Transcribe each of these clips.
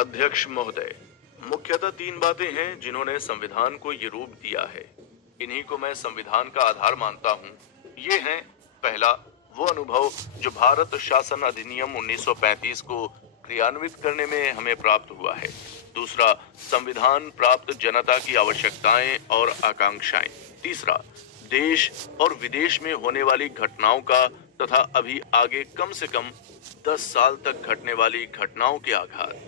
अध्यक्ष महोदय, मुख्यतः तीन बातें हैं जिन्होंने संविधान को ये रूप दिया है। इन्हीं को मैं संविधान का आधार मानता हूँ। ये हैं, पहला, वो अनुभव जो भारत शासन अधिनियम 1935 को क्रियान्वित करने में हमें प्राप्त हुआ है। दूसरा, संविधान प्राप्त जनता की आवश्यकताएं और आकांक्षाएं। तीसरा, देश और विदेश में होने वाली घटनाओं का तथा अभी आगे कम से कम 10 साल तक घटने वाली घटनाओं के आघात।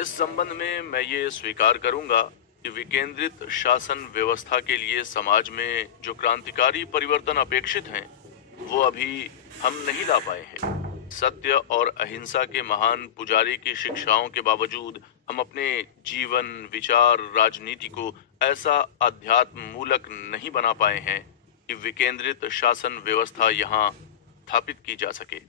इस संबंध में मैं ये स्वीकार करूंगा कि विकेंद्रित शासन व्यवस्था के लिए समाज में जो क्रांतिकारी परिवर्तन अपेक्षित हैं, वो अभी हम नहीं ला पाए हैं। सत्य और अहिंसा के महान पुजारी की शिक्षाओं के बावजूद हम अपने जीवन, विचार, राजनीति को ऐसा अध्यात्म मूलक नहीं बना पाए हैं कि विकेंद्रित शासन व्यवस्था यहाँ स्थापित की जा सके।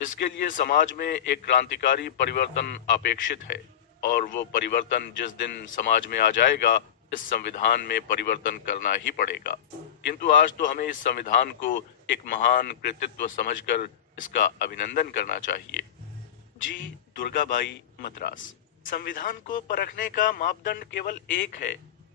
इसके लिए समाज में एक क्रांतिकारी परिवर्तन अपेक्षित है और वो परिवर्तन जिस दिन समाज में आ जाएगा, इस संविधान में परिवर्तन करना ही पड़ेगा। किंतु आज तो हमें इस संविधान को एक महान कृतित्व समझकर इसका अभिनंदन करना चाहिए। जी दुर्गाबाई, मद्रास। संविधान को परखने का मापदंड केवल एक है।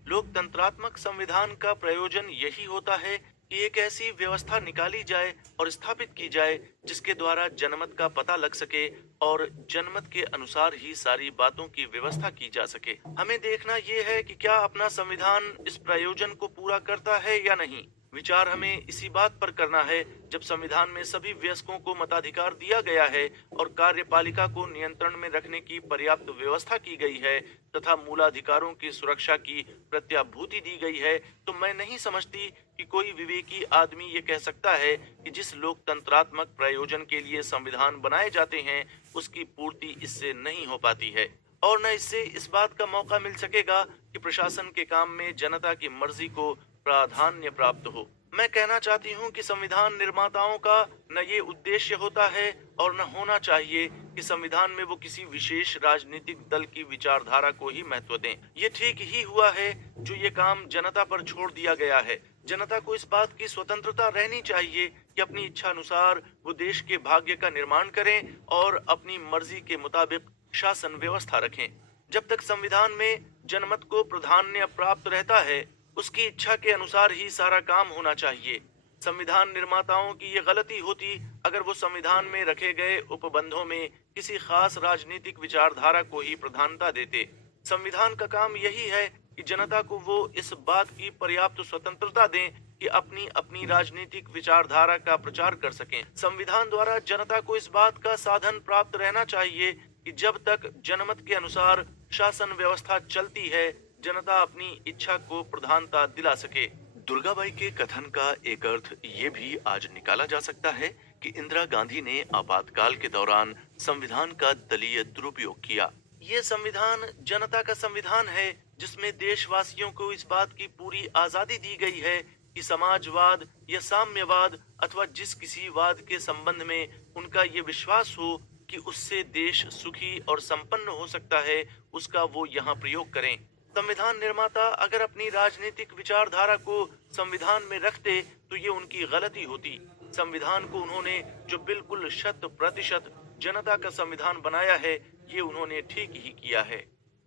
लोकतंत्रात्मक संविधान का प्रयोजन यही होता है कि एक ऐसी व्यवस्था निकाली जाए और स्थापित की जाए जिसके द्वारा जनमत का पता लग सके और जनमत के अनुसार ही सारी बातों की व्यवस्था की जा सके। हमें देखना ये है कि क्या अपना संविधान इस प्रयोजन को पूरा करता है या नहीं। विचार हमें इसी बात पर करना है जब संविधान में सभी वयस्कों को मताधिकार दिया गया है और कार्यपालिका को नियंत्रण में रखने की पर्याप्त व्यवस्था की गई है तथा मूलाधिकारों की सुरक्षा की प्रत्याभूति दी गई है, तो मैं नहीं समझती कि कोई विवेकी आदमी ये कह सकता है कि जिस लोकतंत्रात्मक प्रयोजन के लिए संविधान बनाए जाते हैं उसकी पूर्ति इससे नहीं हो पाती है और न इससे इस बात का मौका मिल सकेगा कि प्रशासन के काम में जनता की मर्जी को प्राधान्य प्राप्त हो। मैं कहना चाहती हूँ कि संविधान निर्माताओं का न ये उद्देश्य होता है और न होना चाहिए कि संविधान में वो किसी विशेष राजनीतिक दल की विचारधारा को ही महत्व दें। ये ठीक ही हुआ है जो ये काम जनता पर छोड़ दिया गया है। जनता को इस बात की स्वतंत्रता रहनी चाहिए कि अपनी इच्छा अनुसार वो देश के भाग्य का निर्माण करें और अपनी मर्जी के मुताबिक शासन व्यवस्था रखें। जब तक संविधान में जनमत को प्राधान्य प्राप्त रहता है, उसकी इच्छा के अनुसार ही सारा काम होना चाहिए। संविधान निर्माताओं की ये गलती होती अगर वो संविधान में रखे गए उपबंधों में किसी खास राजनीतिक विचारधारा को ही प्रधानता देते। संविधान का काम यही है कि जनता को वो इस बात की पर्याप्त स्वतंत्रता दें कि अपनी अपनी राजनीतिक विचारधारा का प्रचार कर सकें। संविधान द्वारा जनता को इस बात का साधन प्राप्त रहना चाहिए कि जब तक जनमत के अनुसार शासन व्यवस्था चलती है, जनता अपनी इच्छा को प्रधानता दिला सके। दुर्गाबाई के कथन का एक अर्थ ये भी आज निकाला जा सकता है कि इंदिरा गांधी ने आपातकाल के दौरान संविधान का दलीय दुरुपयोग किया। ये संविधान जनता का संविधान है जिसमें देशवासियों को इस बात की पूरी आजादी दी गई है कि समाजवाद या साम्यवाद अथवा जिस किसी वाद के संबंध में उनका ये विश्वास हो कि उससे देश सुखी और संपन्न हो सकता है, उसका वो यहाँ प्रयोग करें। संविधान निर्माता अगर अपनी राजनीतिक विचारधारा को संविधान में रखते तो ये उनकी गलती होती। संविधान को उन्होंने जो बिल्कुल 100% जनता का संविधान बनाया है, ये उन्होंने ठीक ही किया है।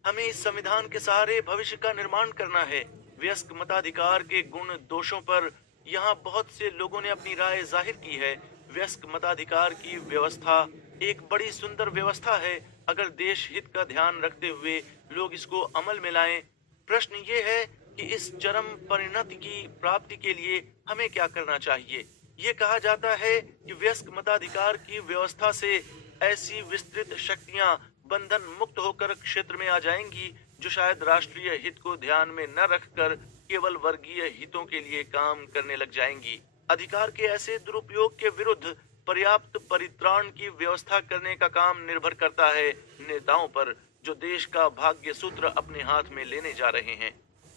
हमें इस संविधान के सहारे भविष्य का निर्माण करना है। वयस्क मताधिकार के गुण दोषों पर यहाँ बहुत से लोगों ने अपनी राय जाहिर की है। वयस्क मताधिकार की व्यवस्था एक बड़ी सुंदर व्यवस्था है अगर देश हित का ध्यान रखते हुए लोग इसको अमल में लाएं। प्रश्न ये है कि इस चरम परिणति की प्राप्ति के लिए हमें क्या करना चाहिए। ये कहा जाता है कि वयस्क मताधिकार की व्यवस्था से ऐसी विस्तृत शक्तियां बंधन मुक्त होकर क्षेत्र में आ जाएंगी जो शायद राष्ट्रीय हित को ध्यान में न रखकर केवल वर्गीय हितों के लिए काम करने लग जाएंगी। अधिकार के ऐसे दुरुपयोग के विरुद्ध पर्याप्त परित्राण की व्यवस्था करने का काम निर्भर करता है नेताओं पर जो देश का भाग्य सूत्र अपने हाथ में लेने जा रहे हैं।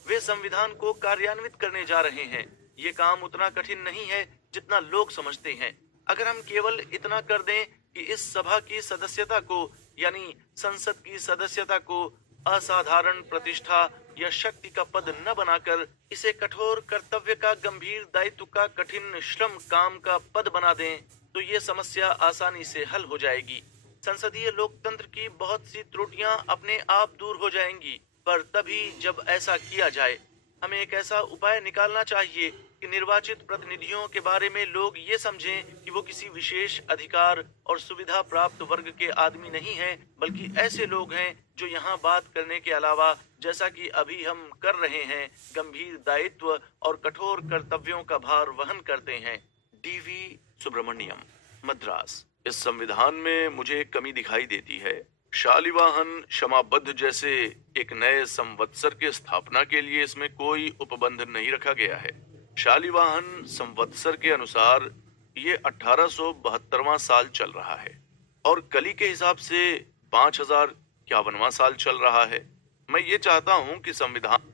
वे संविधान को कार्यान्वित करने जा रहे हैं। ये काम उतना कठिन नहीं है जितना लोग समझते हैं। अगर हम केवल इतना कर दें कि इस सभा की सदस्यता को यानी संसद की सदस्यता को असाधारण प्रतिष्ठा या शक्ति का पद न बनाकर इसे कठोर कर्तव्य का, गंभीर दायित्व का, कठिन श्रम काम का पद बना दें तो ये समस्या आसानी से हल हो जाएगी। संसदीय लोकतंत्र की बहुत सी त्रुटियां अपने आप दूर हो जाएंगी, पर तभी जब ऐसा किया जाए। हमें एक ऐसा उपाय निकालना चाहिए कि निर्वाचित प्रतिनिधियों के बारे में लोग ये समझें कि वो किसी विशेष अधिकार और सुविधा प्राप्त वर्ग के आदमी नहीं हैं, बल्कि ऐसे लोग हैं जो यहाँ बात करने के अलावा, जैसा कि अभी हम कर रहे हैं, गंभीर दायित्व और कठोर कर्तव्यों का भार वहन करते हैं। डीवी सुब्रमण्यम, मद्रास। इस संविधान में मुझे एक कमी दिखाई देती है। शालिवाहन क्षमाबद्ध जैसे एक नए संवत्सर की स्थापना के लिए इसमें कोई उपबंध नहीं रखा गया है। शालिवाहन संवत्सर के अनुसार ये 1872वां साल चल रहा है और कली के हिसाब से 5051वां साल चल रहा है। मैं ये चाहता हूं कि संविधान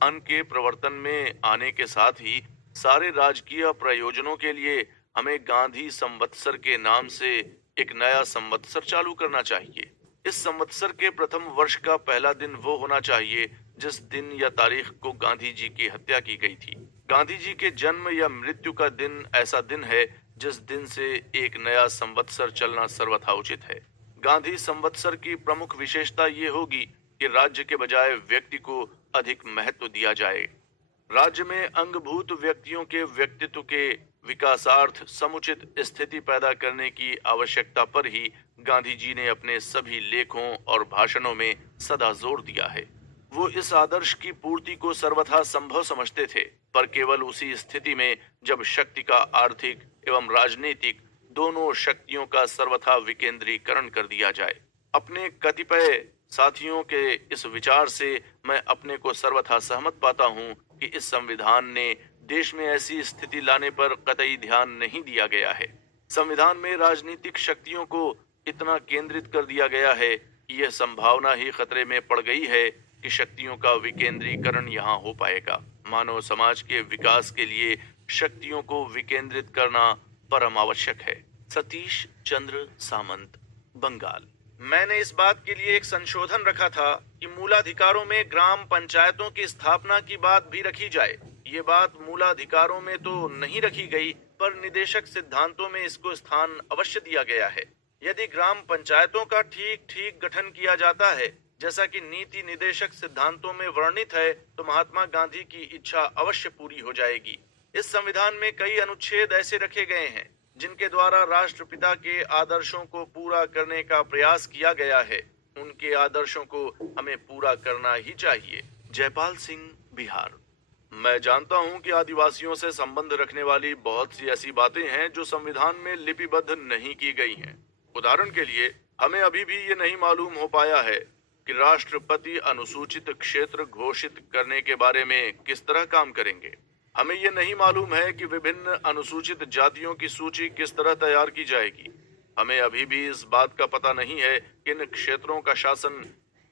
के प्रवर्तन में आने के साथ ही सारे राजकीय प्रयोजनों के लिए हमें गांधी संवत्सर के नाम से एक नया संवत्सर चालू करना चाहिए। इस संवत्सर के प्रथम वर्ष का पहला दिन वो होना चाहिए जिस दिन या तारीख को गांधी जी की हत्या की गई थी। गांधी जी के जन्म या मृत्यु का दिन ऐसा दिन है जिस दिन से एक नया संवत्सर चलना सर्वथा उचित है। गांधी संवत्सर की प्रमुख विशेषता ये होगी कि राज्य के बजाय व्यक्ति को अधिक महत्व दिया जाए। राज्य में अंगभूत व्यक्तियों के व्यक्तित्व के विकासार्थ समुचित स्थिति पैदा करने की आवश्यकता पर ही गांधी जी ने अपने सभी लेखों और भाषणों में सदा जोर दिया है। वो इस आदर्श की पूर्ति को सर्वथा संभव समझते थे, पर केवल उसी स्थिति में जब शक्ति का आर्थिक एवं राजनीतिक दोनों शक्तियों का सर्वथा विकेंद्रीकरण कर दिया जाए। अपने कतिपय साथियों के इस विचार से मैं अपने को सर्वथा सहमत पाता हूं कि इस संविधान ने देश में ऐसी स्थिति लाने पर कतई ध्यान नहीं दिया गया है। संविधान में राजनीतिक शक्तियों को इतना केंद्रित कर दिया गया है कि यह संभावना ही खतरे में पड़ गई है कि शक्तियों का विकेंद्रीकरण यहाँ हो पाएगा। मानव समाज के विकास के लिए शक्तियों को विकेंद्रित करना परम आवश्यक है। सतीश चंद्र सामंत, बंगाल। मैंने इस बात के लिए एक संशोधन रखा था कि मूलाधिकारों में ग्राम पंचायतों की स्थापना की बात भी रखी जाए। ये बात मूलाधिकारों में तो नहीं रखी गई, पर निदेशक सिद्धांतों में इसको स्थान अवश्य दिया गया है। यदि ग्राम पंचायतों का ठीक ठीक गठन किया जाता है, जैसा कि नीति निदेशक सिद्धांतों में वर्णित है, तो महात्मा गांधी की इच्छा अवश्य पूरी हो जाएगी। इस संविधान में कई अनुच्छेद ऐसे रखे गए हैं जिनके द्वारा राष्ट्रपिता के आदर्शों को पूरा करने का प्रयास किया गया है। उनके आदर्शों को हमें पूरा करना ही चाहिए। जयपाल सिंह, बिहार। मैं जानता हूं कि आदिवासियों से संबंध रखने वाली बहुत सी ऐसी बातें हैं जो संविधान में लिपिबद्ध नहीं की गई हैं। उदाहरण के लिए, हमें अभी भी ये नहीं मालूम हो पाया है कि राष्ट्रपति अनुसूचित क्षेत्र घोषित करने के बारे में किस तरह काम करेंगे। हमें ये नहीं मालूम है कि विभिन्न अनुसूचित जातियों की सूची किस तरह तैयार की जाएगी। हमें अभी भी इस बात का पता नहीं है कि इन क्षेत्रों का शासन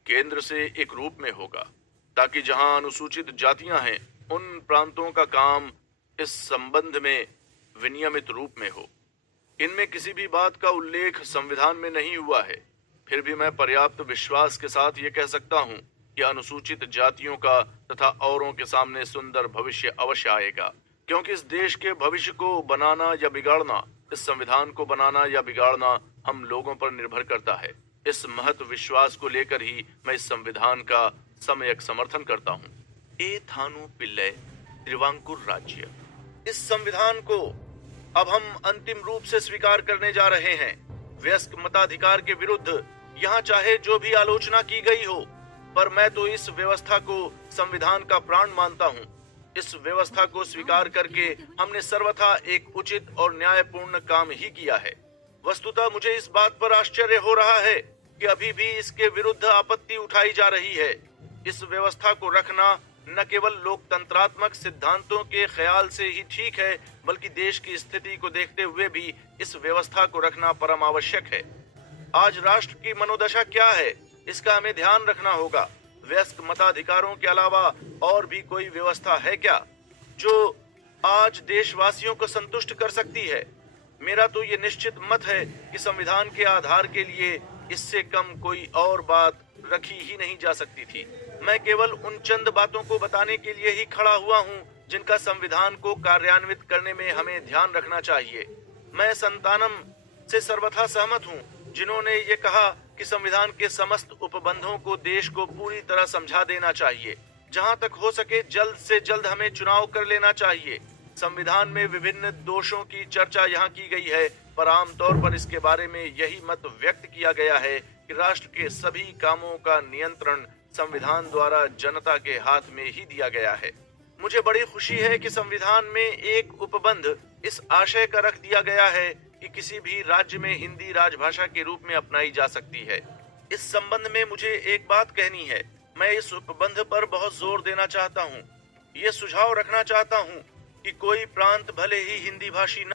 केंद्र से एक रूप में होगा, ताकि जहां अनुसूचित जातियां हैं उन प्रांतों का काम इस संबंध में विनियमित रूप में हो। इनमें किसी भी बात का उल्लेख संविधान में नहीं हुआ है। फिर भी मैं पर्याप्त विश्वास के साथ ये कह सकता हूँ कि अनुसूचित जातियों का तथा औरों के सामने सुंदर भविष्य अवश्य आएगा, क्योंकि इस देश के भविष्य को बनाना या बिगाड़ना, इस संविधान को बनाना या बिगाड़ना हम लोगों पर निर्भर करता है। इस महत्व विश्वास को लेकर ही मैं इस संविधान का सम्यक समर्थन करता हूँ। ए थानु पिल्लै, त्रिवांकुर राज्य। इस संविधान को अब हम अंतिम रूप से स्वीकार करने जा रहे हैं। वयस्क मताधिकार के विरुद्ध यहाँ चाहे जो भी आलोचना की गई हो, पर मैं तो इस व्यवस्था को संविधान का प्राण मानता हूँ। इस व्यवस्था को स्वीकार करके हमने सर्वथा एक उचित और न्यायपूर्ण काम ही किया है। वस्तुतः मुझे इस बात पर आश्चर्य हो रहा है कि अभी भी इसके विरुद्ध आपत्ति उठाई जा रही है। इस व्यवस्था को रखना न केवल लोकतंत्रात्मक सिद्धांतों के ख्याल से ही ठीक है, बल्कि देश की स्थिति को देखते हुए भी इस व्यवस्था को रखना परम आवश्यक है। आज राष्ट्र की मनोदशा क्या है, इसका हमें ध्यान रखना होगा। वयस्क मताधिकारों के अलावा और भी कोई व्यवस्था है क्या जो आज देशवासियों को संतुष्ट कर सकती है? मेरा तो ये निश्चित मत है कि संविधान के आधार के लिए इससे कम कोई और बात रखी ही नहीं जा सकती थी। मैं केवल उन चंद बातों को बताने के लिए ही खड़ा हुआ हूँ जिनका संविधान को कार्यान्वित करने में हमें ध्यान रखना चाहिए। मैं संतानम से सर्वथा सहमत हूँ, जिन्होंने ये कहा कि संविधान के समस्त उपबंधों को देश को पूरी तरह समझा देना चाहिए। जहां तक हो सके जल्द से जल्द हमें चुनाव कर लेना चाहिए। संविधान में विभिन्न दोषों की चर्चा यहाँ की गई है, पर आमतौर पर इसके बारे में यही मत व्यक्त किया गया है कि राष्ट्र के सभी कामों का नियंत्रण संविधान द्वारा जनता के हाथ में ही दिया गया है। मुझे बड़ी खुशी है कि संविधान में एक उपबंध इस आशय का रख दिया गया है कि किसी भी राज्य में हिंदी राजभाषा के रूप में अपनाई जा सकती है। इस संबंध में मुझे एक बात कहनी है। मैं इस उपबंध पर बहुत जोर देना चाहता हूँ। ये सुझाव रखना चाहता हूँ कि कोई प्रांत भले ही हिंदी भाषी न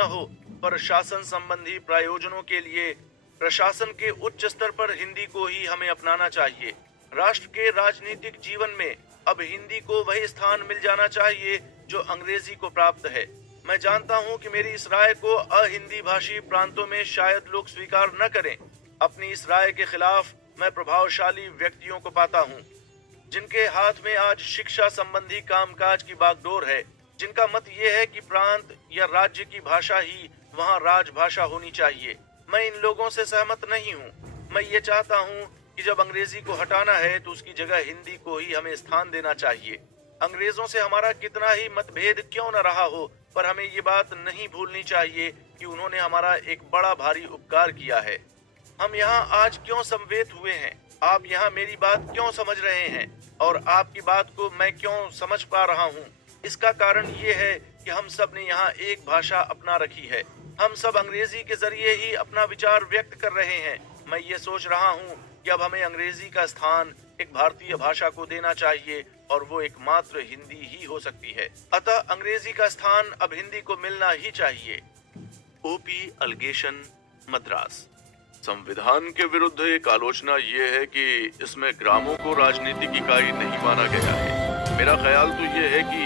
हो, पर शासन संबंधी प्रयोजनों के लिए प्रशासन के उच्च स्तर पर हिंदी को ही हमें अपनाना चाहिए। राष्ट्र के राजनीतिक जीवन में अब हिंदी को वही स्थान मिल जाना चाहिए जो अंग्रेजी को प्राप्त है। मैं जानता हूं कि मेरी इस राय को अहिंदी भाषी प्रांतों में शायद लोग स्वीकार न करें। अपनी इस राय के खिलाफ मैं प्रभावशाली व्यक्तियों को पाता हूं, जिनके हाथ में आज शिक्षा संबंधी कामकाज की बागडोर है, जिनका मत ये है कि प्रांत या राज्य की भाषा ही वहां राजभाषा होनी चाहिए। मैं इन लोगों से सहमत नहीं हूं। मैं ये चाहता हूं कि जब अंग्रेजी को हटाना है तो उसकी जगह हिंदी को ही हमें स्थान देना चाहिए। अंग्रेजों से हमारा कितना ही मतभेद क्यों न रहा हो, पर हमें ये बात नहीं भूलनी चाहिए कि उन्होंने हमारा एक बड़ा भारी उपकार किया है। हम यहाँ आज क्यों समवेत हुए हैं, आप यहाँ मेरी बात क्यों समझ रहे हैं और आपकी बात को मैं क्यों समझ पा रहा हूँ, इसका कारण ये है कि हम सब ने यहाँ एक भाषा अपना रखी है। हम सब अंग्रेजी के जरिए ही अपना विचार व्यक्त कर रहे हैं। मैं ये सोच रहा हूँ कि अब हमें अंग्रेजी का स्थान एक भारतीय भाषा को देना चाहिए और वो एकमात्र हिंदी ही हो सकती है। अतः अंग्रेजी का स्थान अब हिंदी को मिलना ही चाहिए। ओपी अलगेशन, मद्रास। संविधान के विरुद्ध एक आलोचना ये है कि इसमें ग्रामों को राजनीतिक इकाई नहीं माना गया है। मेरा ख्याल तो ये है कि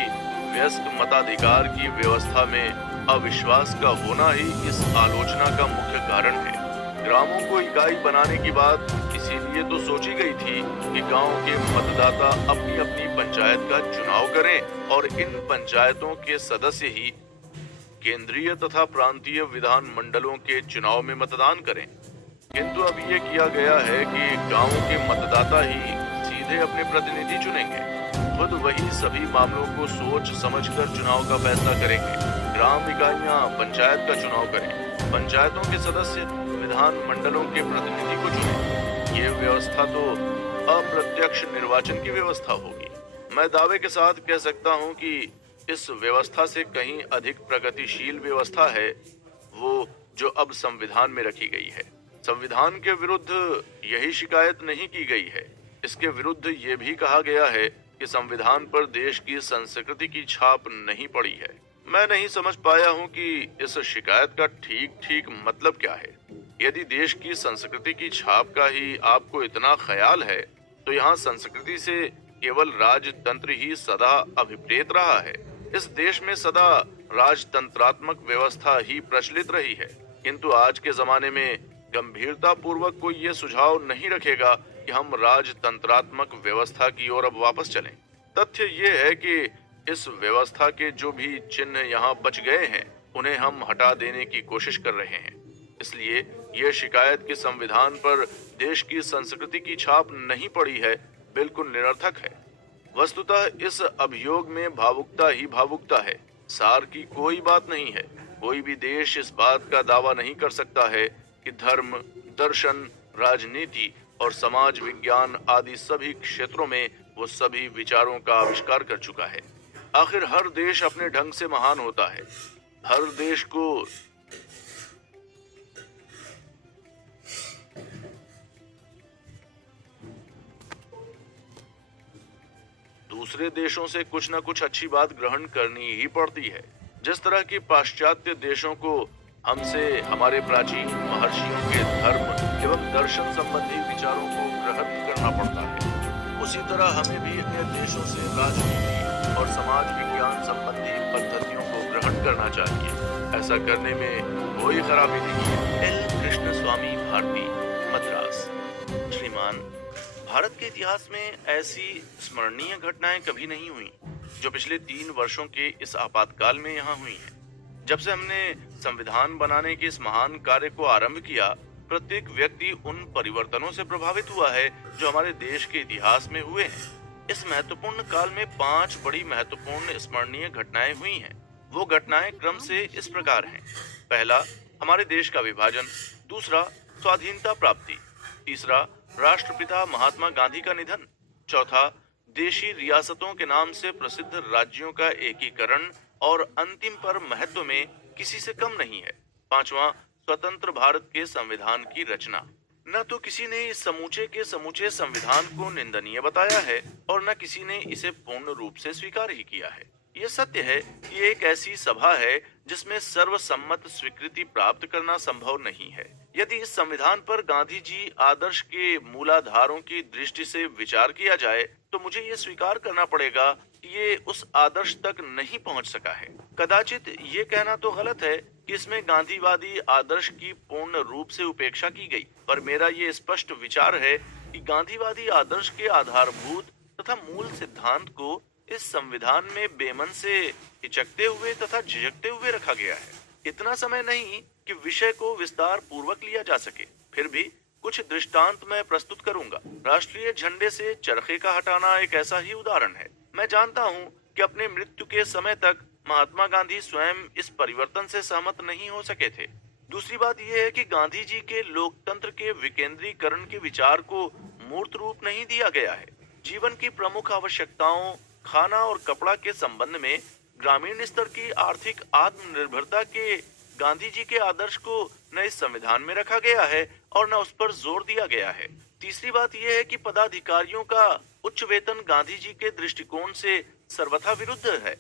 व्यस्क मताधिकार की व्यवस्था में अविश्वास का होना ही इस आलोचना का मुख्य कारण है। ग्रामों को इकाई बनाने की बात इसीलिए तो सोची गई थी कि गांव के मतदाता अपनी अपनी पंचायत का चुनाव करें और इन पंचायतों के सदस्य ही केंद्रीय तथा प्रांतीय विधान मंडलों के चुनाव में मतदान करें। किंतु अब ये किया गया है कि गांव के मतदाता ही सीधे अपने प्रतिनिधि चुनेंगे। खुद वही सभी मामलों को सोच समझकर चुनाव का फैसला करेंगे। ग्राम इकाइयां पंचायत का चुनाव करें। पंचायतों के सदस्य विधान मंडलों के प्रतिनिधि को चुनें। ये व्यवस्था तो अप्रत्यक्ष निर्वाचन की व्यवस्था होगी। मैं दावे के साथ कह सकता हूं कि इस व्यवस्था से कहीं अधिक प्रगतिशील व्यवस्था है वो जो अब संविधान में रखी गई है। संविधान के विरुद्ध यही शिकायत नहीं की गई है। इसके विरुद्ध ये भी कहा गया है कि संविधान पर देश की संस्कृति की छाप नहीं पड़ी है। मैं नहीं समझ पाया हूं कि इस शिकायत का ठीक मतलब क्या है। यदि देश की संस्कृति की छाप का ही आपको इतना ख्याल है तो यहाँ संस्कृति से केवल राजतंत्र ही सदा अभिप्रेत रहा है। इस देश में सदा राजतंत्रात्मक व्यवस्था ही प्रचलित रही है। किंतु आज के जमाने में गंभीरता पूर्वक कोई ये सुझाव नहीं रखेगा कि हम राजतंत्रात्मक व्यवस्था की ओर अब वापस चलें। तथ्य ये है कि इस व्यवस्था के जो भी चिन्ह यहाँ बच गए हैं उन्हें हम हटा देने की कोशिश कर रहे हैं। इसलिए ये शिकायत कि संविधान पर देश की संस्कृति की छाप नहीं पड़ी है बिल्कुल निरर्थक है। वस्तुतः इस अभियोग में भावुकता ही भावुकता है, सार की कोई बात नहीं है। कोई भी देश इस बात का दावा नहीं कर सकता है कि धर्म, दर्शन, राजनीति और समाज विज्ञान आदि सभी क्षेत्रों में वो सभी विचारों का आविष्कार कर चुका है। आखिर हर देश अपने ढंग से महान होता है। हर देश को दूसरे देशों से कुछ न कुछ अच्छी बात ग्रहण करनी ही पड़ती है। जिस तरह की पाश्चात्य देशों को हमसे हमारे प्राचीन महर्षियों के धर्म एवं दर्शन संबंधी विचारों को ग्रहण करना पड़ता है, उसी तरह हमें भी अपने देशों से राजनीति और समाज विज्ञान संबंधी पद्धतियों को ग्रहण करना चाहिए। ऐसा करने में कोई खराबी नहीं है। एल कृष्ण स्वामी भारती, मद्रास। श्रीमान, भारत के इतिहास में ऐसी स्मरणीय घटनाएं कभी नहीं हुई जो पिछले 3 वर्षों के इस आपातकाल में यहाँ हुई हैं। जब से हमने संविधान बनाने के इस महान कार्य को आरंभ किया, प्रत्येक व्यक्ति उन परिवर्तनों से प्रभावित हुआ है जो हमारे देश के इतिहास में हुए हैं। इस महत्वपूर्ण काल में 5 बड़ी महत्वपूर्ण स्मरणीय घटनाएं हुई हैं। वो घटनाएं क्रम से इस प्रकार हैं। पहला, हमारे देश का विभाजन। दूसरा, स्वाधीनता प्राप्ति। तीसरा, राष्ट्रपिता महात्मा गांधी का निधन। चौथा, देशी रियासतों के नाम से प्रसिद्ध राज्यों का एकीकरण। और अंतिम पर महत्व में किसी से कम नहीं है, पांचवा, स्वतंत्र भारत के संविधान की रचना। न तो किसी ने इस समूचे के समूचे संविधान को निंदनीय बताया है और न किसी ने इसे पूर्ण रूप से स्वीकार ही किया है। ये सत्य है कि ये एक ऐसी सभा है जिसमें सर्वसम्मत स्वीकृति प्राप्त करना संभव नहीं है। यदि इस संविधान पर गांधी जी आदर्श के मूलाधारों की दृष्टि से विचार किया जाए तो मुझे ये स्वीकार करना पड़ेगा कि ये उस आदर्श तक नहीं पहुंच सका है। कदाचित ये कहना तो गलत है कि इसमें गांधीवादी आदर्श की पूर्ण रूप से उपेक्षा की गई, पर मेरा ये स्पष्ट विचार है कि गांधीवादी आदर्श के आधारभूत तथा मूल सिद्धांत को इस संविधान में बेमन से हिचकते हुए तथा झिझकते हुए रखा गया है। इतना समय नहीं कि विषय को विस्तार पूर्वक लिया जा सके, फिर भी कुछ दृष्टांत मैं प्रस्तुत करूंगा। राष्ट्रीय झंडे से चरखे का हटाना एक ऐसा ही उदाहरण है। मैं जानता हूं कि अपने मृत्यु के समय तक महात्मा गांधी स्वयं इस परिवर्तन से सहमत नहीं हो सके थे। दूसरी बात यह है कि गांधी जी के लोकतंत्र के विकेंद्रीकरण के विचार को मूर्त रूप नहीं दिया गया है। जीवन की प्रमुख आवश्यकताओं, खाना और कपड़ा के संबंध में ग्रामीण स्तर की आर्थिक आत्मनिर्भरता के गांधी जी के आदर्श को न इस संविधान में रखा गया है और न उस पर जोर दिया गया है। तीसरी बात यह है कि पदाधिकारियों का उच्च वेतन गांधी जी के दृष्टिकोण से सर्वथा विरुद्ध है।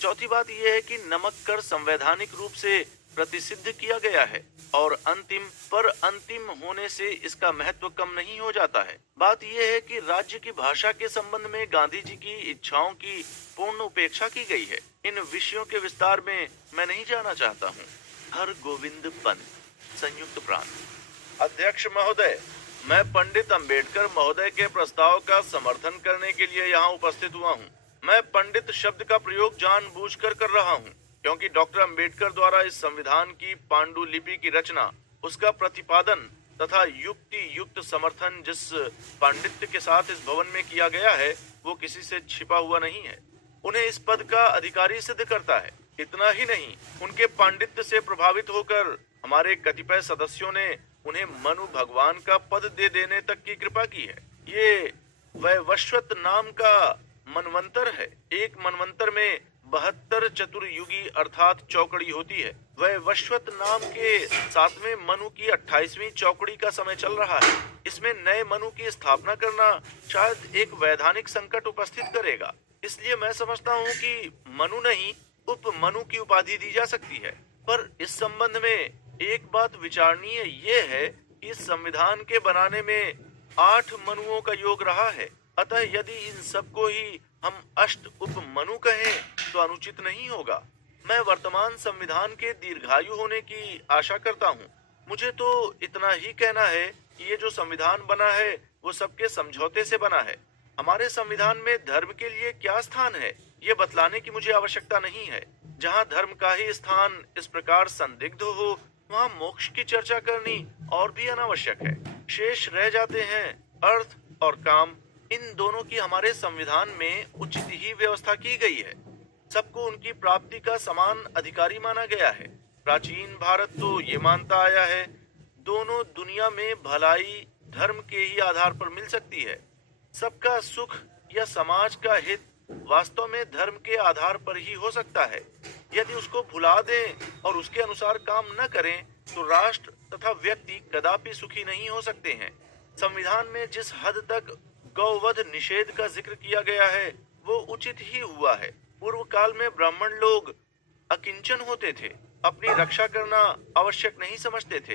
चौथी बात यह है कि नमक कर संवैधानिक रूप से प्रतिसिद्ध किया गया है और अंतिम होने से इसका महत्व कम नहीं हो जाता है। बात यह है कि राज्य की भाषा के संबंध में गांधी जी की इच्छाओं की पूर्ण उपेक्षा की गई है। इन विषयों के विस्तार में मैं नहीं जाना चाहता हूँ। हर गोविंद पंत, संयुक्त प्रांत। अध्यक्ष महोदय, मैं पंडित अंबेडकर महोदय के प्रस्ताव का समर्थन करने के लिए यहाँ उपस्थित हुआ हूँ। मैं पंडित शब्द का प्रयोग जानबूझकर कर रहा हूँ क्योंकि डॉक्टर अंबेडकर द्वारा इस संविधान की पांडुलिपि की रचना, उसका प्रतिपादन तथा युक्ति युक्त समर्थन जिस पांडित्य के साथ इस भवन में किया गया है वो किसी से छिपा हुआ नहीं है। उन्हें इस पद का अधिकारी सिद्ध करता है। इतना ही नहीं, उनके पांडित्य से प्रभावित होकर हमारे कतिपय सदस्यों ने उन्हें मनु भगवान का पद दे देने तक की कृपा की है। ये वैवस्वत नाम का मनवंतर है। एक मनवंतर में 72 चतुर्युगी अर्थात चौकड़ी होती है। वैवस्वत नाम के 7वें मनु की 28वीं चौकड़ी का समय चल रहा है। इसमें नए मनु की स्थापना करना शायद एक वैधानिक संकट उपस्थित करेगा। इसलिए मैं समझता हूँ कि मनु नहीं, उप मनु की उपाधि दी जा सकती है। पर इस संबंध में एक बात विचारणीय ये है कि इस संविधान के बनाने में 8 मनुओं का योग रहा है। अतः यदि इन सबको ही हम अष्ट उप मनु कहें तो अनुचित नहीं होगा। मैं वर्तमान संविधान के दीर्घायु होने की आशा करता हूँ। मुझे तो इतना ही कहना है कि ये जो संविधान बना है वो सबके समझौते से बना है। हमारे संविधान में धर्म के लिए क्या स्थान है ये बतलाने की मुझे आवश्यकता नहीं है। जहाँ धर्म का ही स्थान इस प्रकार संदिग्ध हो वहाँ मोक्ष की चर्चा करनी और भी अनावश्यक है। शेष रह जाते हैं अर्थ और काम। इन दोनों की हमारे संविधान में उचित ही व्यवस्था की गई है। सबको उनकी प्राप्ति का समान अधिकारी माना गया है। प्राचीन भारत तो ये मानता आया है दोनों दुनिया में भलाई धर्म के ही आधार पर मिल सकती है। सबका सुख या समाज का हित वास्तव में धर्म के आधार पर ही हो सकता है। यदि उसको भुला दें और उसके अनुसार काम न करें तो राष्ट्र तथा व्यक्ति कदापि सुखी नहीं हो सकते हैं। संविधान में जिस हद तक गौवध निषेध का जिक्र किया गया है वो उचित ही हुआ है। पूर्व काल में ब्राह्मण लोग अकिंचन होते थे, अपनी रक्षा करना आवश्यक नहीं समझते थे।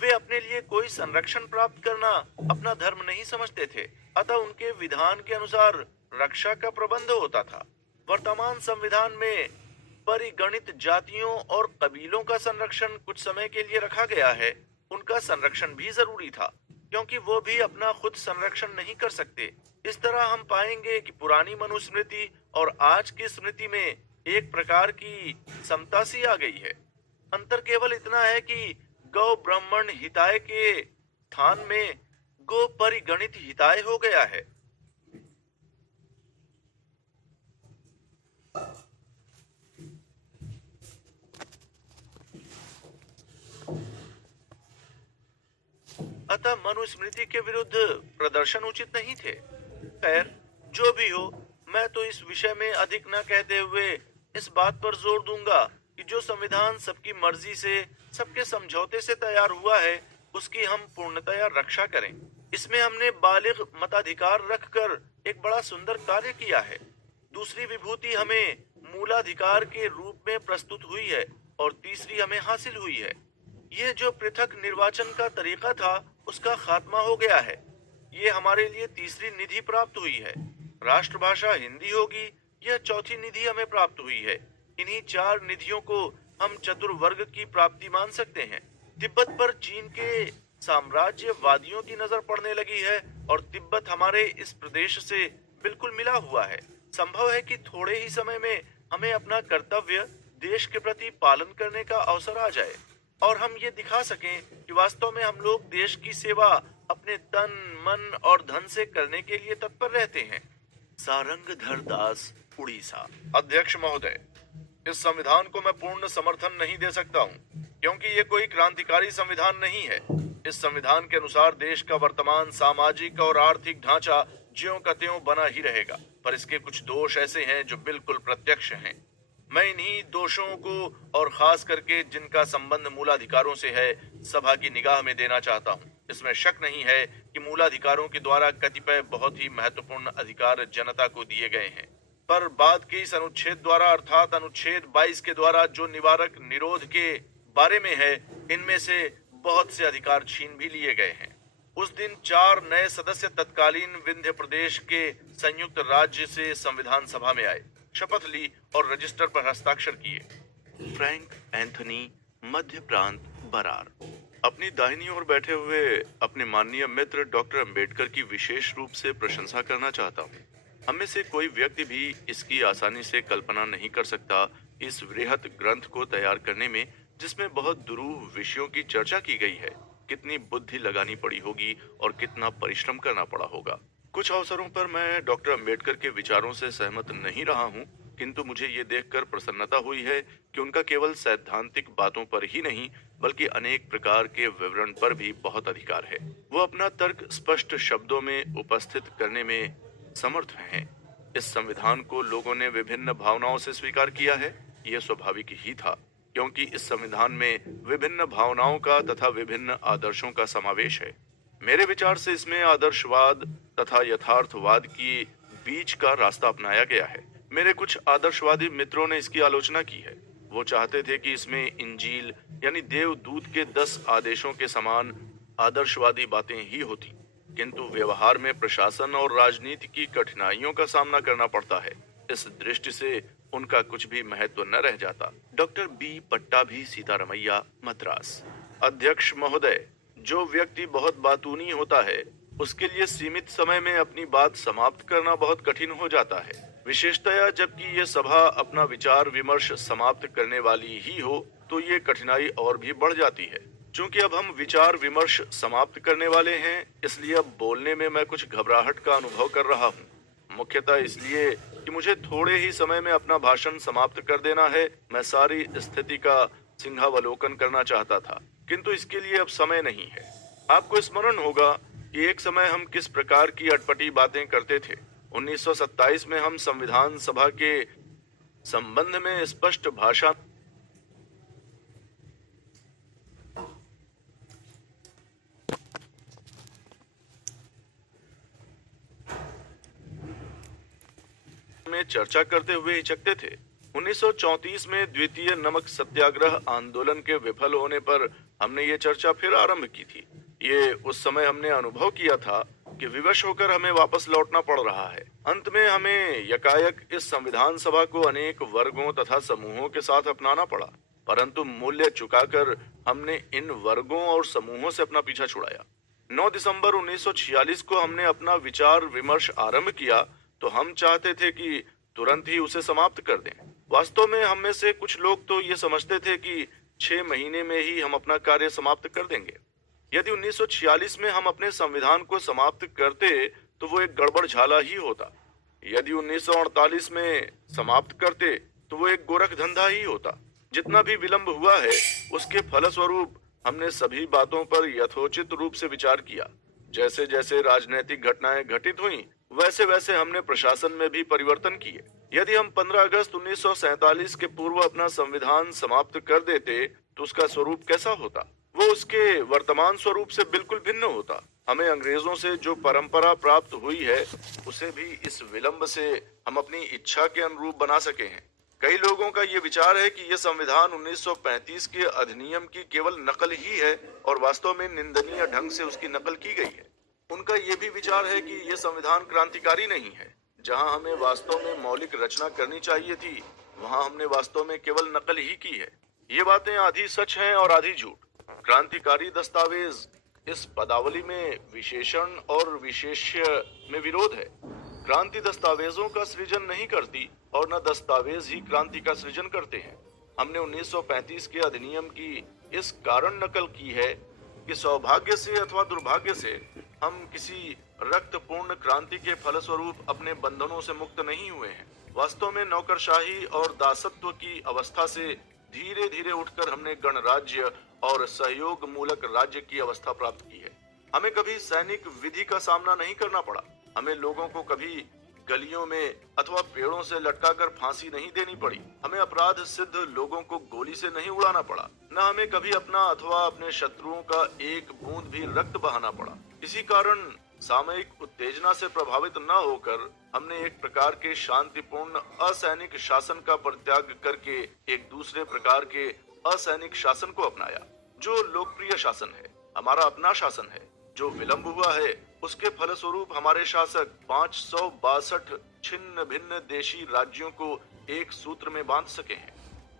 वे अपने लिए कोई संरक्षण प्राप्त करना अपना धर्म नहीं समझते थे। अतः उनके विधान के अनुसार रक्षा का प्रबंध होता था। वर्तमान संविधान में परिगणित जातियों और कबीलों का संरक्षण कुछ समय के लिए रखा गया है, उनका संरक्षण भी जरूरी था, क्योंकि वो भी अपना खुद संरक्षण नहीं कर सकते। इस तरह हम पाएंगे कि पुरानी मनुस्मृति और आज की स्मृति में एक प्रकार की समता सी आ गई है। अंतर केवल इतना है कि गौ ब्राह्मण हिताय के स्थान में गो परिगणित हिताय हो गया है। अतः मनुस्मृति के विरुद्ध प्रदर्शन उचित नहीं थे। खैर, जो भी हो, मैं तो इस विषय में अधिक न कहते हुए इस बात पर जोर दूंगा कि जो संविधान सबकी मर्जी से, सबके समझौते से तैयार हुआ है, उसकी हम पूर्णतया रक्षा करें। इसमें हमने बालिग मताधिकार रखकर एक बड़ा सुंदर कार्य किया है। दूसरी विभूति हमें मूलाधिकार के रूप में प्रस्तुत हुई है और तीसरी हमें हासिल हुई है। यह जो पृथक निर्वाचन का तरीका था, उसका खात्मा हो गया है। ये हमारे लिए तीसरी निधि प्राप्त हुई है। राष्ट्रभाषा हिंदी होगी, यह चौथी निधि हमें प्राप्त हुई है। इन्हीं चार निधियों को हम चतुर्वर्ग की प्राप्ति मान सकते हैं। तिब्बत पर चीन के साम्राज्यवादियों की नजर पड़ने लगी है और तिब्बत हमारे इस प्रदेश से बिल्कुल मिला हुआ है। संभव है कि थोड़े ही समय में हमें अपना कर्तव्य देश के प्रति पालन करने का अवसर आ जाए और हम ये दिखा सकें कि वास्तव में हम लोग देश की सेवा अपने तन, मन और धन से करने के लिए तत्पर रहते हैं। सारंगधर दास, उड़ीसा। अध्यक्ष महोदय, इस संविधान को मैं पूर्ण समर्थन नहीं दे सकता हूँ, क्योंकि ये कोई क्रांतिकारी संविधान नहीं है। इस संविधान के अनुसार देश का वर्तमान सामाजिक और आर्थिक ढांचा ज्यों का त्यों बना ही रहेगा, पर इसके कुछ दोष ऐसे हैं जो बिल्कुल प्रत्यक्ष हैं। मैं इन्हीं दोषों को, और खास करके जिनका संबंध मूलाधिकारों से है, सभा की निगाह में देना चाहता हूँ। इसमें शक नहीं है कि मूलाधिकारों के द्वारा कतिपय बहुत ही महत्वपूर्ण अधिकार जनता को दिए गए हैं, पर बाद के इस अनुच्छेद द्वारा, अर्थात अनुच्छेद 22 के द्वारा जो निवारक निरोध के बारे में है, इनमें से बहुत से अधिकार छीन भी लिए गए हैं। उस दिन 4 नए सदस्य तत्कालीन विंध्य प्रदेश के संयुक्त राज्य से संविधान सभा में आए, शपथ ली और रजिस्टर पर हस्ताक्षर किए। फ्रैंक एंथनी, मध्य प्रांत, बरार। अपनी दाहिनी ओर बैठे हुए अपने माननीय मित्र डॉक्टर अंबेडकर की विशेष रूप से प्रशंसा करना चाहता हूँ। हम में से कोई व्यक्ति भी इसकी आसानी से कल्पना नहीं कर सकता इस वृहत ग्रंथ को तैयार करने में, जिसमें बहुत दुरूह विषयों की चर्चा की गई है, कितनी बुद्धि लगानी पड़ी होगी और कितना परिश्रम करना पड़ा होगा। कुछ अवसरों पर मैं डॉक्टर अंबेडकर के विचारों से सहमत नहीं रहा हूँ, किंतु मुझे ये देखकर प्रसन्नता हुई है कि उनका केवल सैद्धांतिक बातों पर ही नहीं, बल्कि अनेक प्रकार के विवरण पर भी बहुत अधिकार है। वो अपना तर्क स्पष्ट शब्दों में उपस्थित करने में समर्थ हैं। इस संविधान को लोगों ने विभिन्न भावनाओं से स्वीकार किया है। यह स्वाभाविक ही था, क्योंकि इस संविधान में विभिन्न भावनाओं का तथा विभिन्न आदर्शों का समावेश है। मेरे विचार से इसमें आदर्शवाद तथा यथार्थवाद की बीच का रास्ता अपनाया गया है। मेरे कुछ आदर्शवादी मित्रों ने इसकी आलोचना की है। वो चाहते थे कि इसमें इंजील यानी देवदूत के 10 आदेशों के समान आदर्शवादी बातें ही होती, किंतु व्यवहार में प्रशासन और राजनीति की कठिनाइयों का सामना करना पड़ता है। इस दृष्टि से उनका कुछ भी महत्व न रह जाता। Doctor B Pattabhi, Sitaramayya, Madras. अध्यक्ष महोदय, जो व्यक्ति बहुत बातूनी होता है, उसके लिए सीमित समय में अपनी बात समाप्त करना बहुत कठिन हो जाता है, विशेषतया जबकि ये सभा अपना विचार विमर्श समाप्त करने वाली ही हो, तो ये कठिनाई और भी बढ़ जाती है। चूंकि अब हम विचार विमर्श समाप्त करने वाले हैं, इसलिए अब बोलने में मैं कुछ घबराहट का अनुभव कर रहा हूँ। मुख्यतः इसलिए कि मुझे थोड़े ही समय में अपना भाषण समाप्त कर देना है। मैं सारी स्थिति का सिंहावलोकन करना चाहता था, किंतु इसके लिए अब समय नहीं है। आपको स्मरण होगा कि एक समय हम किस प्रकार की अटपटी बातें करते थे। 1927 में हम संविधान सभा के संबंध में स्पष्ट भाषा में चर्चा करते हुए हिचकते थे। 1934 में द्वितीय नमक सत्याग्रह आंदोलन के विफल होने पर हमने ये चर्चा फिर आरंभ की थी। ये उस समय हमने अनुभव किया था कि विवश होकर हमें वापस लौटना पड़ रहा है। अंत में हमें यकायक इस संविधान सभा को अनेक वर्गों तथा समूहों के साथ अपनाना पड़ा, परंतु मूल्य चुकाकर हमने इन वर्गों और समूहों से अपना पीछा छुड़ाया। 9 दिसंबर 1946 को हमने अपना विचार विमर्श आरंभ किया तो हम चाहते थे कि तुरंत ही उसे समाप्त कर दें। वास्तव में हम में से कुछ लोग तो ये समझते थे कि 6 महीने में ही हम अपना कार्य समाप्त कर देंगे। यदि 1946 में हम अपने संविधान को समाप्त करते तो वो एक गड़बड़ झाला ही होता। यदि 1948 में समाप्त करते तो वो एक गोरख धंधा ही होता। जितना भी विलंब हुआ है उसके फलस्वरूप हमने सभी बातों पर यथोचित रूप से विचार किया। जैसे जैसे राजनीतिक घटनाएं घटित हुईं, वैसे वैसे हमने प्रशासन में भी परिवर्तन किए। यदि हम 15 अगस्त 1947 के पूर्व अपना संविधान समाप्त कर देते तो उसका स्वरूप कैसा होता? वो उसके वर्तमान स्वरूप से बिल्कुल भिन्न होता। हमें अंग्रेजों से जो परंपरा प्राप्त हुई है उसे भी इस विलंब से हम अपनी इच्छा के अनुरूप बना सके हैं। कई लोगों का ये विचार है कि यह संविधान 1935 के अधिनियम की केवल नकल ही है और वास्तव में निंदनीय ढंग से उसकी नकल की गई है। उनका ये भी विचार है कि यह संविधान क्रांतिकारी नहीं है। जहां हमें वास्तव में मौलिक रचना करनी चाहिए थी, वहां हमने वास्तव में केवल नकल ही की है। ये बातें आधी सच हैं और आधी झूठ। क्रांतिकारी दस्तावेज इस पदावली में विशेषण और विशेष्य में विरोध है। क्रांति दस्तावेजों का सृजन नहीं करती और न दस्तावेज ही क्रांति का सृजन करते हैं। हमने 1935 के अधिनियम की इस कारण नकल की है कि सौभाग्य से अथवा दुर्भाग्य से हम किसी रक्तपूर्ण क्रांति के फलस्वरूप अपने बंधनों से मुक्त नहीं हुए हैं। वास्तव में नौकरशाही और दासत्व की अवस्था से धीरे धीरे उठकर हमने गणराज्य और सहयोग मूलक राज्य की अवस्था प्राप्त की है। हमें कभी सैनिक विधि का सामना नहीं करना पड़ा। हमें लोगों को कभी गलियों में अथवा पेड़ों से लटकाकर फांसी नहीं देनी पड़ी। हमें अपराध सिद्ध लोगों को गोली से नहीं उड़ाना पड़ा। न हमें कभी अपना अथवा अपने शत्रुओं का एक बूंद भी रक्त बहाना पड़ा। इसी कारण सामयिक उत्तेजना से प्रभावित न होकर हमने एक प्रकार के शांतिपूर्ण असैनिक शासन का परित्याग करके एक दूसरे प्रकार के असैनिक शासन को अपनाया, जो लोकप्रिय शासन है, हमारा अपना शासन है। जो विलंब हुआ है उसके फलस्वरूप हमारे शासक 562 छिन्न भिन्न देशी राज्यों को एक सूत्र में बांध सके हैं।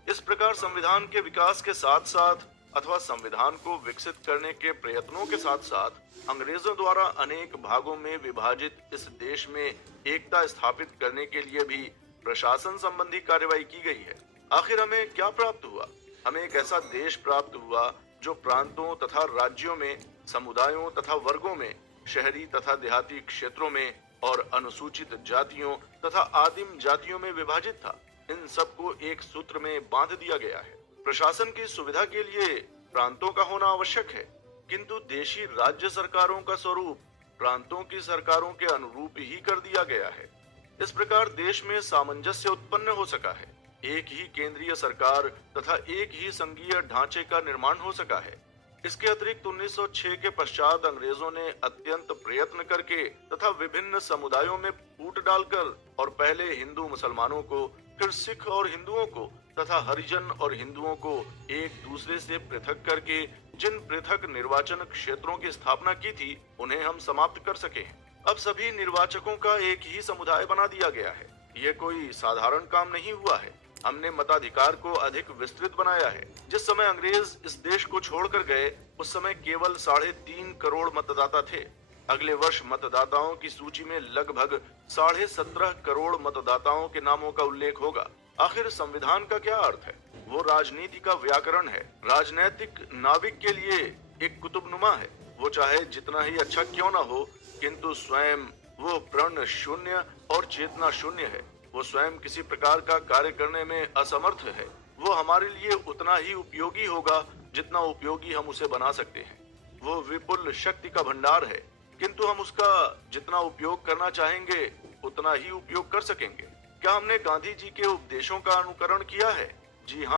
इस प्रकार संविधान के विकास के साथ साथ अथवा संविधान को विकसित करने के प्रयत्नों के साथ साथ अंग्रेजों द्वारा अनेक भागों में विभाजित इस देश में एकता स्थापित करने के लिए भी प्रशासन संबंधी कार्यवाही की गई है। आखिर हमें क्या प्राप्त हुआ? हमें एक ऐसा देश प्राप्त हुआ जो प्रांतों तथा राज्यों में, समुदायों तथा वर्गों में, शहरी तथा देहाती क्षेत्रों में और अनुसूचित जातियों तथा आदिम जातियों में विभाजित था। इन सबको एक सूत्र में बांध दिया गया है। प्रशासन की सुविधा के लिए प्रांतों का होना आवश्यक है, किंतु देशी राज्य सरकारों का स्वरूप प्रांतों की सरकारों के अनुरूप ही कर दिया गया है। इस प्रकार देश में सामंजस्य उत्पन्न हो सका है। एक ही केंद्रीय सरकार तथा एक ही संघीय ढांचे का निर्माण हो सका है। इसके अतिरिक्त 1906 के पश्चात अंग्रेजों ने अत्यंत प्रयत्न करके तथा विभिन्न समुदायों में फूट डालकर और पहले हिंदू मुसलमानों को, फिर सिख और हिंदुओं को तथा हरिजन और हिंदुओं को एक दूसरे से पृथक करके जिन पृथक निर्वाचन क्षेत्रों की स्थापना की थी उन्हें हम समाप्त कर सके हैं। अब सभी निर्वाचकों का एक ही समुदाय बना दिया गया है। ये कोई साधारण काम नहीं हुआ है। हमने मताधिकार को अधिक विस्तृत बनाया है। जिस समय अंग्रेज इस देश को छोड़कर गए उस समय केवल 3.5 करोड़ मतदाता थे। अगले वर्ष मतदाताओं की सूची में लगभग 17.5 करोड़ मतदाताओं के नामों का उल्लेख होगा। आखिर संविधान का क्या अर्थ है? वो राजनीति का व्याकरण है। राजनैतिक नाविक के लिए एक कुतुबनुमा है। वो चाहे जितना ही अच्छा क्यों न हो, किंतु स्वयं वो प्रण शून्य और चेतना शून्य है। वो स्वयं किसी प्रकार का कार्य करने में असमर्थ है। वो हमारे लिए उतना ही उपयोगी होगा जितना उपयोगी हम उसे बना सकते हैं। वो विपुल शक्ति का भंडार है, किंतु हम उसका जितना उपयोग करना चाहेंगे उतना ही उपयोग कर सकेंगे। क्या हमने गांधी जी के उपदेशों का अनुकरण किया है? जी हाँ।